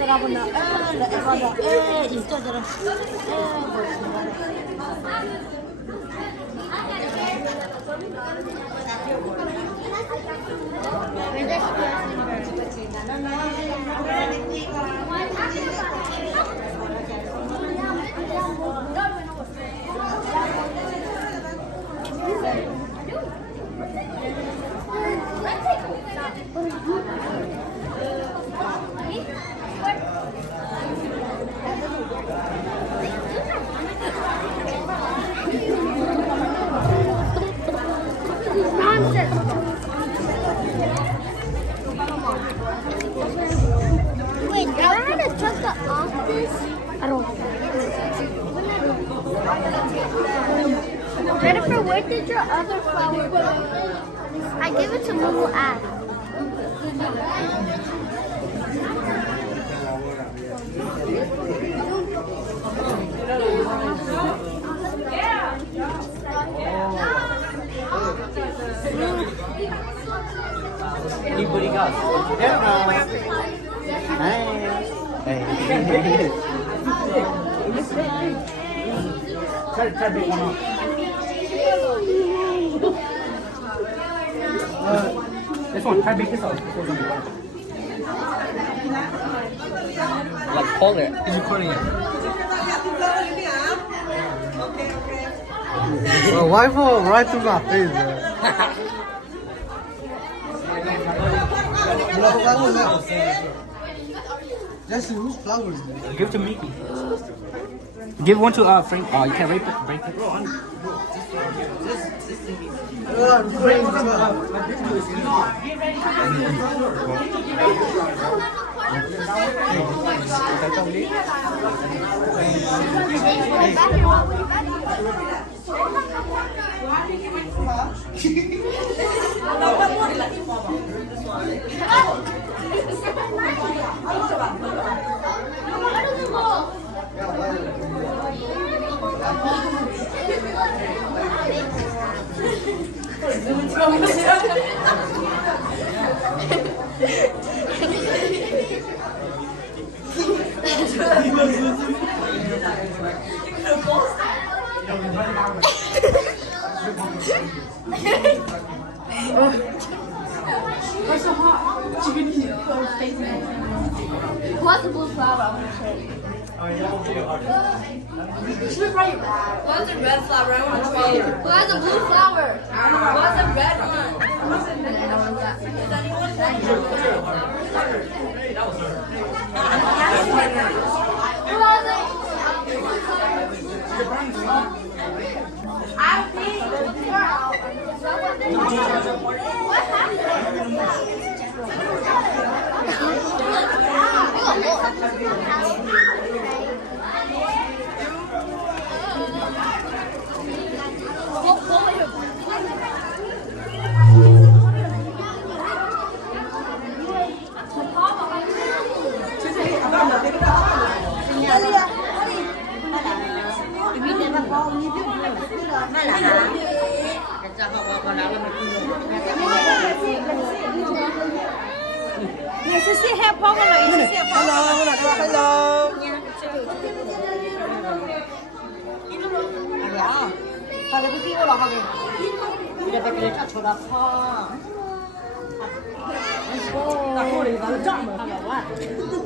여러분들 인스타그램 Wait, do I have to check the office? I don't. Jennifer, where did your other flower go? I gave it to Lulu Ash. Anybody got? Try to pick one up. This one, try to pick this up. Like, hold it. He's recording it. Well, why fall right to my face, bro? Just whose flowers? Give it to Mickey. Give one to Frank. Oh, you can't break it. Break it. What's so hot? What's the blue flower on the tree? What's the red flower? I want to try it. Who has a blue flower? What's the red one? Who has it? What